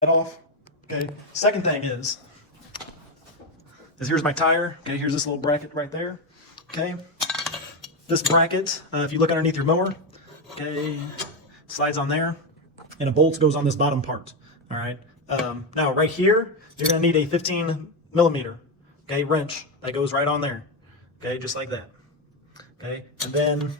that off. Okay. Second thing is here's my tire. Okay. Here's this little bracket right there. Okay. This bracket, if you look underneath your mower, okay, slides on there, and a bolt goes on this bottom part. All right. Now right here, you're gonna need a 15 mm, okay, wrench that goes right on there. Okay, just like that. Okay, and then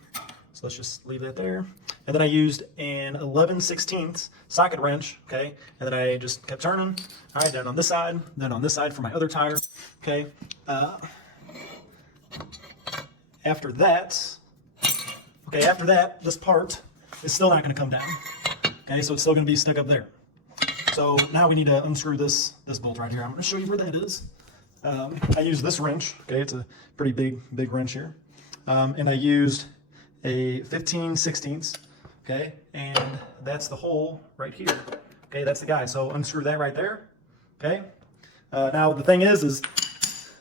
so let's just leave that there. And then I used an 11/16 socket wrench. Okay, and then I just kept turning. All right, then on this side, then on this side for my other tire. Okay. After that, this part is still not going to come down. Okay, so it's still going to be stuck up there. So now we need to unscrew this bolt right here. I'm going to show you where that is. I used this wrench. Okay, it's a pretty big wrench here, and I used a 15/16. Okay, and that's the hole right here. Okay, that's the guy. So unscrew that right there. Okay. Now the thing is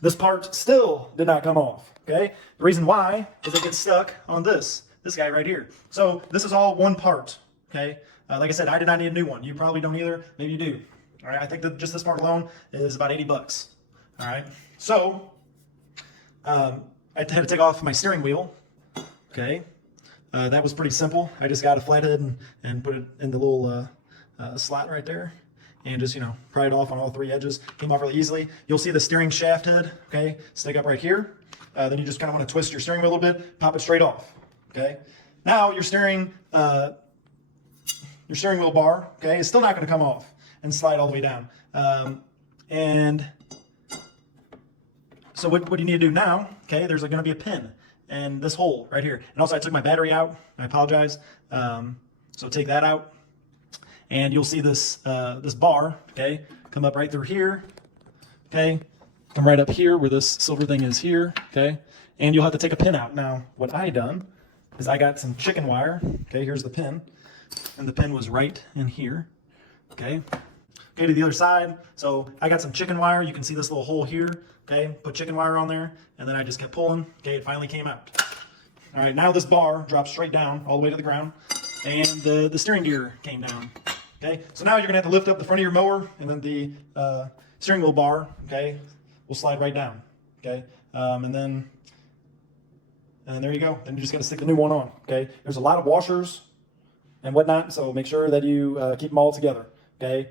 this part still did not come off. Okay, the reason why is it gets stuck on this guy right here. So this is all one part. Okay, like I said, I did not need a new one. You probably don't either. Maybe you do. All right, I think that just this part alone is about 80 bucks. All right, so I had to take off my steering wheel. Okay, that was pretty simple. I just got a flathead and put it in the little slot right there, and just, pry it off on all three edges. Came off really easily. You'll see the steering shaft head, okay, stick up right here. Then you just kind of want to twist your steering wheel a little bit, pop it straight off. Okay. Now your steering wheel bar, okay, is still not going to come off and slide all the way down. And so what you need to do now, okay, there's going to be a pin in this hole right here. And also I took my battery out. I apologize. So take that out, and you'll see this bar, okay, come up right through here, okay, come right up here where this silver thing is here, okay, and you'll have to take a pin out. Now, what I done is I got some chicken wire, okay, here's the pin, and the pin was right in here, okay, to the other side. So I got some chicken wire. You can see this little hole here, okay, put chicken wire on there, and then I just kept pulling, okay, it finally came out. All right, now this bar drops straight down all the way to the ground, and the steering gear came down. Okay, so now you're gonna have to lift up the front of your mower, and then the steering wheel bar, okay, will slide right down. Okay, and there you go. Then you just gotta stick the new one on. Okay, there's a lot of washers and whatnot, so make sure that you keep them all together. Okay,